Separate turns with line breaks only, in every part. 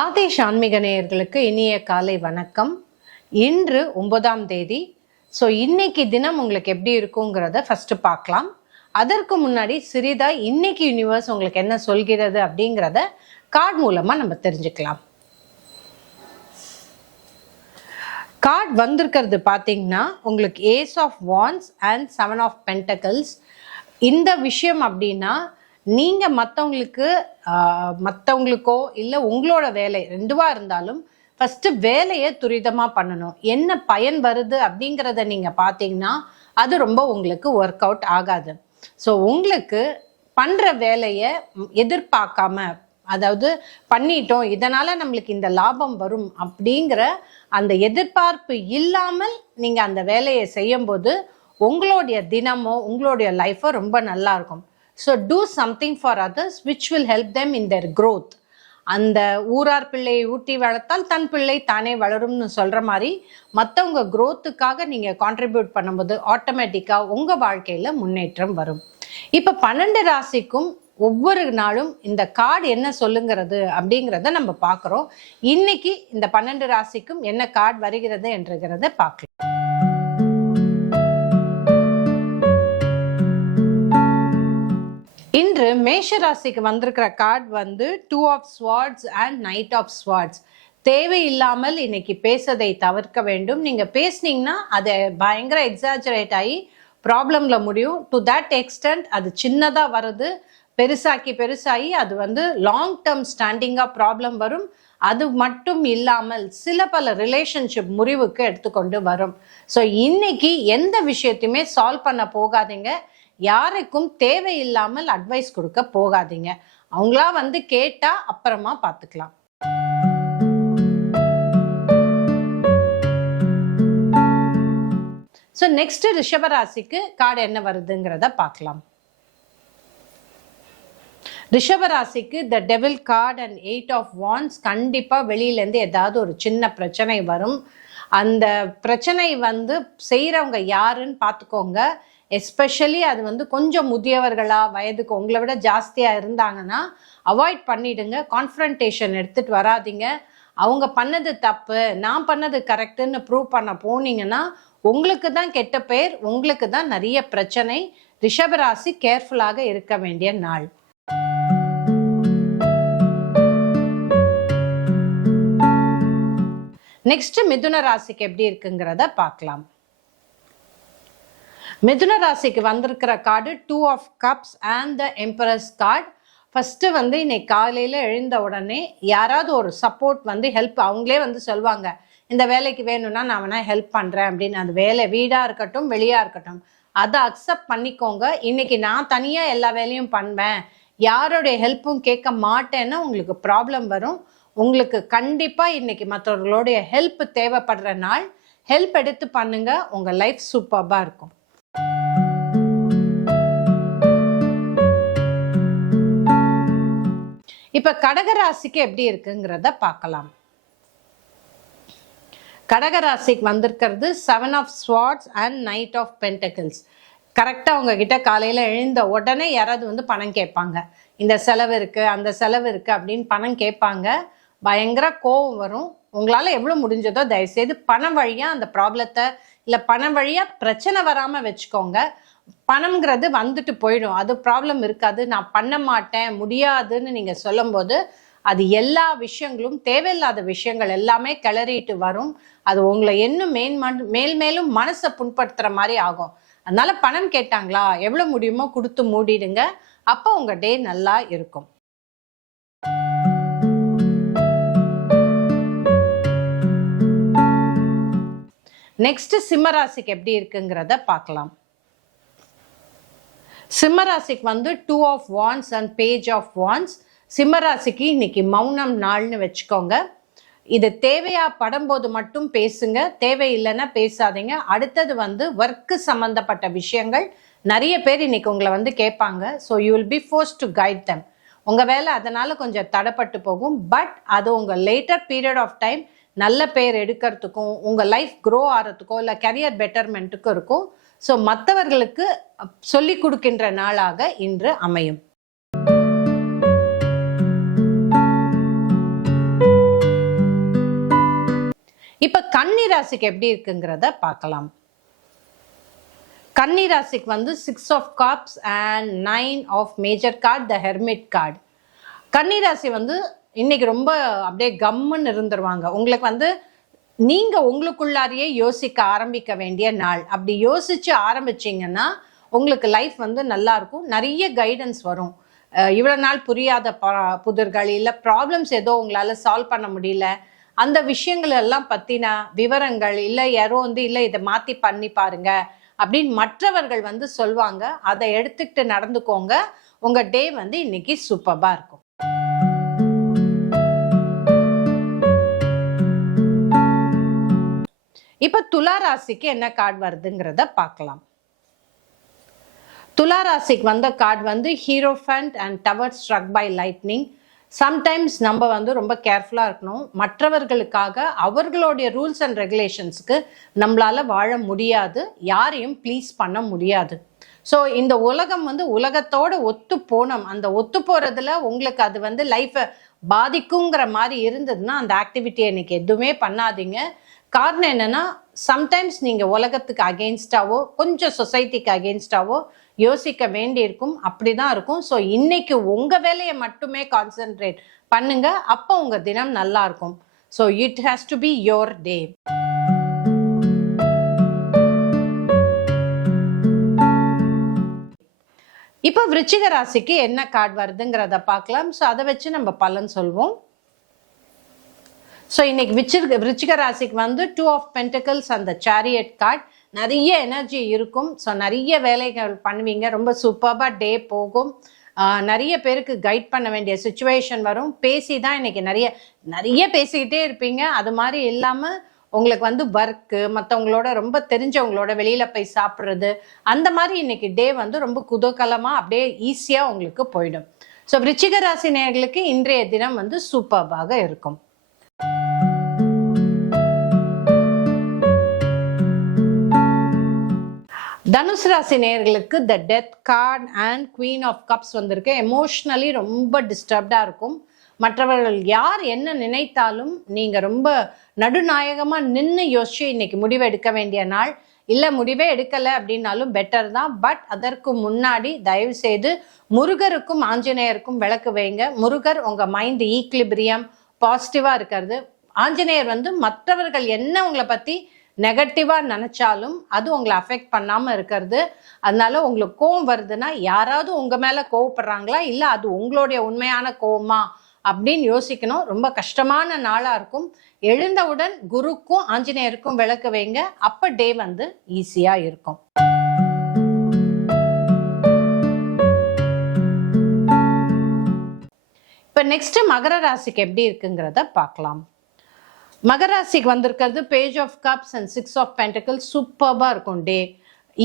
ஆதேஷ் ஆன்மீக நேயர்களுக்கு இனிய காலை வணக்கம். இன்று ஒன்பதாம் தேதி. ஸோ இன்னைக்கு தினம் உங்களுக்கு எப்படி இருக்குங்கிறத ஃபர்ஸ்ட் பார்க்கலாம். அதற்கு முன்னாடி சிறிதா இன்னைக்கு யூனிவர்ஸ் உங்களுக்கு என்ன சொல்கிறது அப்படிங்கிறத கார்டு மூலமா நம்ம தெரிஞ்சுக்கலாம். கார்டு வந்திருக்கிறது பார்த்தீங்கன்னா உங்களுக்கு ace of wands and seven of pentacles இந்த விஷயம் அப்படின்னா நீங்கள் மற்றவங்களுக்கு மற்றவங்களுக்கோ இல்லை உங்களோட வேலை ரெண்டுவாக இருந்தாலும் ஃபஸ்ட்டு வேலையை துரிதமாக பண்ணணும். என்ன பயன் வருது அப்படிங்கிறத நீங்கள் பார்த்தீங்கன்னா அது ரொம்ப உங்களுக்கு ஒர்க் அவுட் ஆகாது. ஸோ உங்களுக்கு பண்ணுற வேலையை எதிர்பார்க்காம அதாவது பண்ணிட்டோம் இதனால் நம்மளுக்கு இந்த லாபம் வரும் அப்படிங்கிற அந்த எதிர்பார்ப்பு இல்லாமல் நீங்கள் அந்த வேலையை செய்யும்போது உங்களுடைய தினமோ உங்களுடைய லைஃபோ ரொம்ப நல்லா இருக்கும். So do something for others which will help them in their growth அந்த ஊரார் பிள்ளையை ஊட்டி வளர்த்தால் தன் பிள்ளை தானே வளரும்னு சொல்கிற மாதிரி மற்றவங்க க்ரோத்துக்காக நீங்கள் கான்ட்ரிபியூட் பண்ணும்போது ஆட்டோமேட்டிக்காக உங்கள் வாழ்க்கையில் முன்னேற்றம் வரும். இப்போ பன்னெண்டு ராசிக்கும் ஒவ்வொரு நாளும் இந்த கார்டு என்ன சொல்லுங்கிறது அப்படிங்கிறத நம்ம பார்க்குறோம். இன்னைக்கு இந்த பன்னெண்டு ராசிக்கும் என்ன கார்டு வருகிறது என்றுகிறத பார்க்கலாம். இன்று மேஷராசிக்கு வந்திருக்கிற கார்டு வந்து two of swords and knight of swords தேவையில்லாமல் இன்னைக்கு பேசதை தவிர்க்க வேண்டும். நீங்கள் பேசுனீங்கன்னா அதை பயங்கர எக்ஸாஜரேட் ஆகி ப்ராப்ளமில் முடியும். டு தட் எக்ஸ்டென்ட் அது சின்னதாக வருது. பெருசாக்கி பெருசாகி அது வந்து லாங் டேர்ம் ஸ்டாண்டிங்காக ப்ராப்ளம் வரும். அது மட்டும் இல்லாமல் சில பல ரிலேஷன்ஷிப் முறிவுக்கு எடுத்துக்கொண்டு வரும். ஸோ இன்னைக்கு எந்த விஷயத்தையுமே சால்வ் பண்ண போகாதீங்க. யாருக்கும் தேவையில்லாமல் அட்வைஸ் கொடுக்க போகாதீங்க. அவங்களா வந்து கேட்டா அப்புறமா பார்த்துக்கலாம் ஸோ நெக்ஸ்ட் ரிஷபராசிக்கு கார்டு என்ன வருதுங்கிறத பார்க்கலாம் ரிஷபராசிக்கு the devil card and eight of wands கண்டிப்பாக வெளியிலேருந்து ஏதாவது ஒரு சின்ன பிரச்சனை வரும். அந்த பிரச்சனை வந்து செய்கிறவங்க யாருன்னு பார்த்துக்கோங்க எஸ்பெஷலி அது வந்து கொஞ்சம் முதியவர்களாக வயதுக்கு உங்களை விட ஜாஸ்தியாக இருந்தாங்கன்னா அவாய்ட் பண்ணிடுங்க. கான்ஃபரன்டேஷன் எடுத்துகிட்டு வராதீங்க. அவங்க பண்ணது தப்பு நான் பண்ணது கரெக்டுன்னு ப்ரூவ் பண்ண போனீங்கன்னா உங்களுக்கு தான் கெட்ட பேர் உங்களுக்கு தான் நிறைய பிரச்சனை. ரிஷபராசி கேர்ஃபுல்லாக இருக்க வேண்டிய நாள். நெக்ஸ்ட் மிதுன ராசிக்கு எப்படி இருக்குங்கிறத பார்க்கலாம். மிதுன ராசிக்கு வந்திருக்கிற card two of cups and the empress card first வந்து இன்னைக்கு காலையில் எழுந்த உடனே யாராவது ஒரு சப்போர்ட் வந்து ஹெல்ப் அவங்களே வந்து சொல்லுவாங்க இந்த வேலைக்கு வேணும்னா நான் வேணால் ஹெல்ப் பண்ணுறேன் அப்படின்னு. அது வேலை வீடாக இருக்கட்டும் வெளியாக இருக்கட்டும். அதை அக்செப்ட் பண்ணிக்கோங்க. இன்னைக்கு நான் தனியாக எல்லா வேலையும் பண்ணுவேன் யாருடைய ஹெல்ப்பும் கேட்க மாட்டேன்னா உங்களுக்கு ப்ராப்ளம் வரும். உங்களுக்கு கண்டிப்பாக இன்னைக்கு மற்றவர்களுடைய ஹெல்ப் தேவைப்படுற நாள். ஹெல்ப் எடுத்து பண்ணுங்கள் உங்கள் லைஃப் சூப்பர்பாக இருக்கும். இப்ப கடகராசிக்கு எப்படி இருக்குங்கிறத பார்க்கலாம். கடகராசிக்கு வந்திருக்கிறது seven of swords and knight of pentacles கரெக்டாக உங்ககிட்ட காலையில் எழுந்த உடனே யாராவது வந்து பணம் கேட்பாங்க. இந்த செலவு இருக்குது அந்த செலவு இருக்குது அப்படின்னு பணம் கேட்பாங்க. பயங்கர கோவம் வரும். உங்களால் எவ்வளோ முடிஞ்சதோ தயவுசெய்து பணம் வழியாக அந்த ப்ராப்ளத்தை இல்லை பணம் வழியாக பிரச்சனை வராமல் வச்சுக்கோங்க. பணம்ங்கிறது வந்துட்டு போயிடும். அது ப்ராப்ளம் இருக்காது. நான் பண்ண மாட்டேன் முடியாதுன்னு நீங்கள் சொல்லும்போது அது எல்லா விஷயங்களும் தேவையில்லாத விஷயங்கள் எல்லாமே கிளறிட்டு வரும். அது உங்களை இன்னும் மேல் மேல் மேலும் மனசை புண்படுத்துகிற மாதிரி ஆகும். அதனால பணம் கேட்டாங்களா? எவ்வளோ முடியுமோ கொடுத்து மூடிடுங்க. அப்போ உங்கள் டே நல்லா இருக்கும். நெக்ஸ்ட் சிம்மராசிக்கு எப்படி இருக்குங்கிறத பார்க்கலாம். சிம்மராசிக்கு வந்து two of wands and page of wands சிம்மராசிக்கு இன்னைக்கு மௌனம் நாள்னு வச்சுக்கோங்க. இது தேவையா படும்போது மட்டும் பேசுங்க. தேவையில்லைன்னா பேசாதீங்க. அடுத்தது வந்து ஒர்க்கு சம்மந்தப்பட்ட விஷயங்கள். நிறைய பேர் இன்னைக்கு உங்களை வந்து கேட்பாங்க. So you will be force to guide them உங்கள் வேலை அதனால கொஞ்சம் தடைப்பட்டு போகும். பட் அது உங்கள் லேட்டர் பீரியட் ஆஃப் டைம் நல்ல பெயர் எடுக்கிறதுக்கும் உங்கள் லைஃப் க்ரோ ஆகிறதுக்கோ இல்லை கரியர் பெட்டர்மெண்ட்டுக்கும் இருக்கும். ஸோ மற்றவர்களுக்கு சொல்லி கொடுக்கின்ற நாளாக இன்று அமையும். இப்போ கன்னி ராசிக்கு எப்படி இருக்குங்கிறத பார்க்கலாம். கன்னி ராசிக்கு வந்து six of cups and nine of major card the hermit card கன்னி ராசி வந்து இன்னைக்கு ரொம்ப அப்படியே கம்முன்னு இருந்துருவாங்க. உங்களுக்கு வந்து நீங்க உங்களுக்குள்ளாரையே யோசிக்க ஆரம்பிக்க வேண்டிய நாள். அப்படி யோசிச்சு ஆரம்பிச்சிங்கன்னா உங்களுக்கு லைஃப் வந்து நல்லா இருக்கும். நிறைய கைடன்ஸ் வரும். இவ்வளோ நாள் புரியாத ப- புதிர்கள் இல்லை ப்ராப்ளம்ஸ் ஏதோ உங்களால் சால்வ் பண்ண முடியல. அந்த விஷயங்கள் எல்லாம் பற்றின விவரங்கள் இல்லை யாரோ வந்து இல்லை இதை மாற்றி பண்ணி பாருங்க அப்படின்னு மற்றவர்கள் வந்து சொல்லுவாங்க அதை எடுத்துக்கிட்டு நடந்துக்கோங்க. உங்கள் டே வந்து இன்னைக்கு சூப்பராக இருக்கும். இப்போ துலா ராசிக்கு என்ன கார்டு வருதுங்கிறத பார்க்கலாம். துலா ராசிக்கு வந்த கார்டு வந்து hierophant and tower struck by lightning sometimes நம்ம வந்து ரொம்ப கேர்ஃபுல்லாக இருக்கணும். மற்றவர்களுக்காக அவர்களுடைய ரூல்ஸ் அண்ட் ரெகுலேஷன்ஸ்க்கு நம்மளால் வாழ முடியாது. யாரையும் ப்ளீஸ் பண்ண முடியாது. ஸோ இந்த உலகம் வந்து உலகத்தோட ஒத்து போனோம் அந்த ஒத்து போகிறதுல உங்களுக்கு அது வந்து லைஃப்பை பாதிக்குங்கிற மாதிரி இருந்ததுன்னா அந்த ஆக்டிவிட்டியை இன்னைக்கு எதுவுமே பண்ணாதீங்க. காரணம் என்னன்னா சம்டைம்ஸ் நீங்கள் உலகத்துக்கு அகெயின்ஸ்டாவோ கொஞ்சம் சொசைட்டிக்கு அகெயின்ஸ்டாவோ யோசிக்க வேண்டியிருக்கும். அப்படிதான் இருக்கும். ஸோ இன்னைக்கு உங்கள் வேலையை மட்டுமே கான்சென்ட்ரேட் பண்ணுங்க. அப்போ உங்கள் தினம் நல்லா இருக்கும். So it has to be your day இப்போ விருச்சிக ராசிக்கு என்ன கார்டு வருதுங்கிறத பார்க்கலாம். ஸோ அதை வச்சு நம்ம பலன் சொல்வோம். ஸோ இன்னைக்கு விச்சிருக்க விருச்சிக ராசிக்கு வந்து டூ ஆஃப் பென்டக்கல்ஸ் அந்த சேரியட் கார்டு நிறைய எனர்ஜி இருக்கும். ஸோ நிறைய வேலைகள் பண்ணுவீங்க. ரொம்ப சூப்பராக டே போகும். நிறைய பேருக்கு கைட் பண்ண வேண்டிய சுச்சுவேஷன் வரும். பேசி தான் இன்னைக்கு நிறைய நிறைய பேசிக்கிட்டே இருப்பீங்க. அது மாதிரி இல்லாமல் உங்களுக்கு வந்து ஒர்க்கு மற்றவங்களோட ரொம்ப தெரிஞ்சவங்களோட வெளியில் போய் சாப்பிட்றது அந்த மாதிரி இன்னைக்கு டே வந்து ரொம்ப குதூகலமாக அப்படியே ஈஸியாக உங்களுக்கு போயிடும். ஸோ விருச்சிக ராசி நேயர்களுக்கு இன்றைய தினம் வந்து சூப்பர்பாக இருக்கும். தனுசு ராசி நேயர்களுக்கு the death card and queen of cups வந்திருக்கு. எமோஷ்னலி ரொம்ப டிஸ்டர்ப்டாக இருக்கும். மற்றவர்கள் யார் என்ன நினைத்தாலும் நீங்கள் ரொம்ப நடுநாயகமாக நின்று யோசிச்சு இன்னைக்கு முடிவு எடுக்க வேண்டிய நாள். இல்லை முடிவே எடுக்கலை அப்படின்னாலும் பெட்டர் தான். பட் அதற்கு முன்னாடி தயவு செய்து முருகருக்கும் ஆஞ்சநேயருக்கும் விளக்கு வைங்க. முருகர் உங்கள் மைண்ட் ஈக்லிபிரியம் பாசிட்டிவாக இருக்கிறது. ஆஞ்சநேயர் வந்து மற்றவர்கள் என்ன உங்களை பற்றி நெகட்டிவாக நினச்சாலும் அது உங்களை அஃபெக்ட் பண்ணாமல் இருக்கிறது. அதனால உங்களுக்கு கோவம் வருதுன்னா யாராவது உங்கள் மேலே கோவப்படுறாங்களா? இல்லை அது உங்களுடைய உண்மையான கோவமா அப்படின்னு யோசிக்கணும். ரொம்ப கஷ்டமான நாளாக இருக்கும். எழுந்தவுடன் குருக்கும் ஆஞ்சநேயருக்கும் விளக்கு வைங்க. அப்போ டே வந்து ஈஸியாக இருக்கும். இப்போ நெக்ஸ்ட் மகர ராசிக்கு எப்படி இருக்குங்கிறத பார்க்கலாம். மகராசிக்கு வந்திருக்கிறது page of cups and six of pentacle சூப்பர்பாக இருக்கும் டே.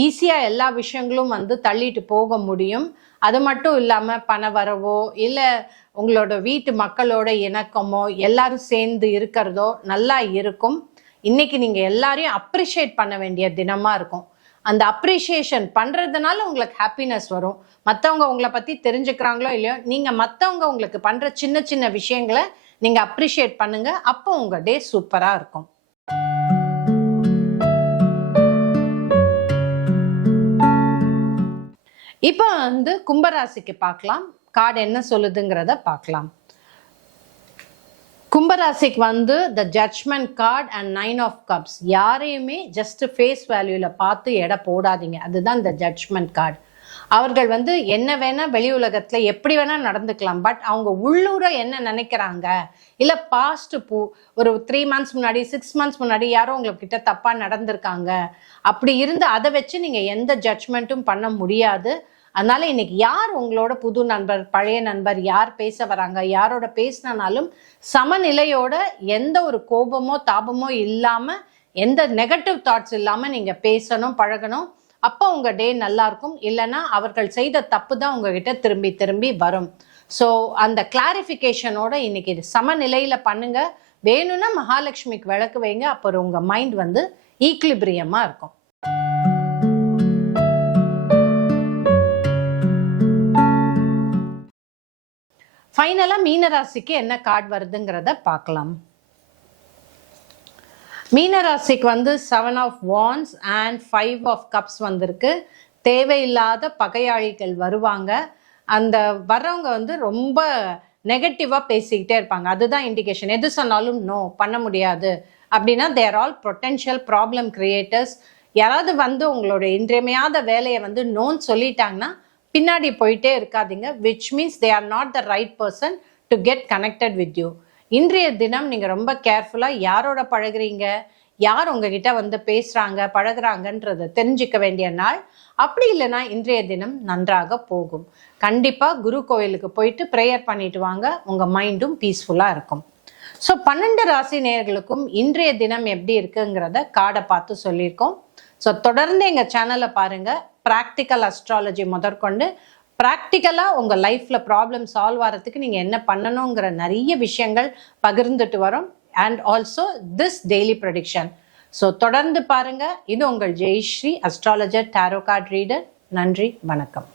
ஈஸியாக எல்லா விஷயங்களும் வந்து தள்ளிட்டு போக முடியும். அது மட்டும் இல்லாமல் பண வரவோ இல்லை உங்களோட வீட்டு மக்களோட இணக்கமோ எல்லாரும் சேர்ந்து இருக்கிறதோ நல்லா இருக்கும். இன்னைக்கு நீங்கள் எல்லாரையும் அப்ரிஷியேட் பண்ண வேண்டிய தினமாக இருக்கும். அந்த அப்ரிஷியேஷன் பண்ணுறதுனால உங்களுக்கு ஹாப்பினஸ் வரும். மற்றவங்க உங்களை பற்றி தெரிஞ்சுக்கிறாங்களோ இல்லையோ நீங்கள் மற்றவங்க உங்களுக்கு பண்ணுற சின்ன சின்ன விஷயங்களை நீங்கள் அப்ரிஷியேட் பண்ணுங்கள் அப்போ உங்கள் டே சூப்பராக இருக்கும். இப்போ வந்து கும்பராசிக்கு பார்க்கலாம். கார்டு என்ன சொல்லுதுங்கிறத பார்க்கலாம். கும்பராசிக்கு வந்து the judgement card and nine of cups யாரையுமே ஜஸ்ட் ஃபேஸ் வேல்யூவில் பார்த்து எடை போடாதீங்க. அதுதான் இந்த ஜட்ஜ்மெண்ட் கார்டு அவர்கள் வந்து என்ன வேணால் வெளி உலகத்தில் எப்படி வேணால் நடந்துக்கலாம். பட் அவங்க உள்ளூர என்ன நினைக்கிறாங்க? இல்லை பாஸ்ட் பூ ஒரு த்ரீ மந்த்ஸ் முன்னாடி சிக்ஸ் மந்த்ஸ் முன்னாடி யாரோ உங்கள்கிட்ட தப்பாக நடந்திருக்காங்க. அப்படி இருந்து அதை வச்சு நீங்கள் எந்த ஜட்ஜ்மெண்ட்டும் பண்ண முடியாது. அதனால இன்னைக்கு யார் உங்களோட புது நண்பர் பழைய நண்பர் யார் பேச வராங்க யாரோட பேசினாலும் சமநிலையோட எந்த ஒரு கோபமோ தாபமோ இல்லாம எந்த நெகட்டிவ் தாட்ஸ் இல்லாம நீங்க பேசணும் பழகணும். அப்போ உங்க டே நல்லா இருக்கும். இல்லைன்னா அவர்கள் செய்த தப்பு தான் உங்ககிட்ட திரும்பி திரும்பி வரும். ஸோ அந்த கிளாரிஃபிகேஷனோட இன்னைக்கு இது சமநிலையில பண்ணுங்க. வேணும்னா மகாலட்சுமிக்கு விளக்கு வைங்க. அப்புறம் உங்க மைண்ட் வந்து ஈக்லிபிரியமா இருக்கும். ஃபைனலா மீனராசிக்கு என்ன கார்டு வருதுங்கிறத பார்க்கலாம். மீனராசிக்கு வந்து seven of wands and five of cups வந்திருக்கு. தேவையில்லாத பகையாளிகள் வருவாங்க. அந்த வர்றவங்க வந்து ரொம்ப நெகட்டிவாக பேசிக்கிட்டே இருப்பாங்க. அதுதான் இண்டிகேஷன் எது சொன்னாலும் நோ பண்ண முடியாது. அப்படின்னா there all potential problem creators யாராவது வந்து உங்களோட இன்றியமையாத வேலையை வந்து நோன் சொல்லிட்டாங்கன்னா பின்னாடி போயிட்டே இருக்காதீங்க which means they are not the right person to get connected with you இன்றைய தினம் நீங்கள் ரொம்ப கேர்ஃபுல்லாக யாரோட பழகுறீங்க யார் உங்ககிட்ட வந்து பேசுகிறாங்க பழகுறாங்கன்றதை தெரிஞ்சுக்க வேண்டிய நாள் அப்படி இல்லைன்னா இன்றைய தினம் நன்றாக போகும். கண்டிப்பாக குரு கோயிலுக்கு போயிட்டு ப்ரேயர் பண்ணிட்டு வாங்க உங்கள் மைண்டும் பீஸ்ஃபுல்லாக இருக்கும். ஸோ பன்னெண்டு ராசி நேர்களுக்கும் இன்றைய தினம் எப்படி இருக்குங்கிறத கார்டை பார்த்து சொல்லியிருக்கோம். ஸோ தொடர்ந்து எங்கள் சேனலை பாருங்கள் ப்ராக்டிக்கல் அஸ்ட்ராலஜி முதற்கொண்டு ப்ராக்டிக்கலாக உங்கள் லைஃப்பில் ப்ராப்ளம் சால்வ் ஆகிறதுக்கு நீங்கள் என்ன பண்ணணுங்கிற நிறைய விஷயங்கள் பகிர்ந்துட்டு வரோம். And also this daily prediction so தொடர்ந்து பாருங்கள் இது உங்கள் Jayashree astrologer tarot card reader நன்றி வணக்கம்.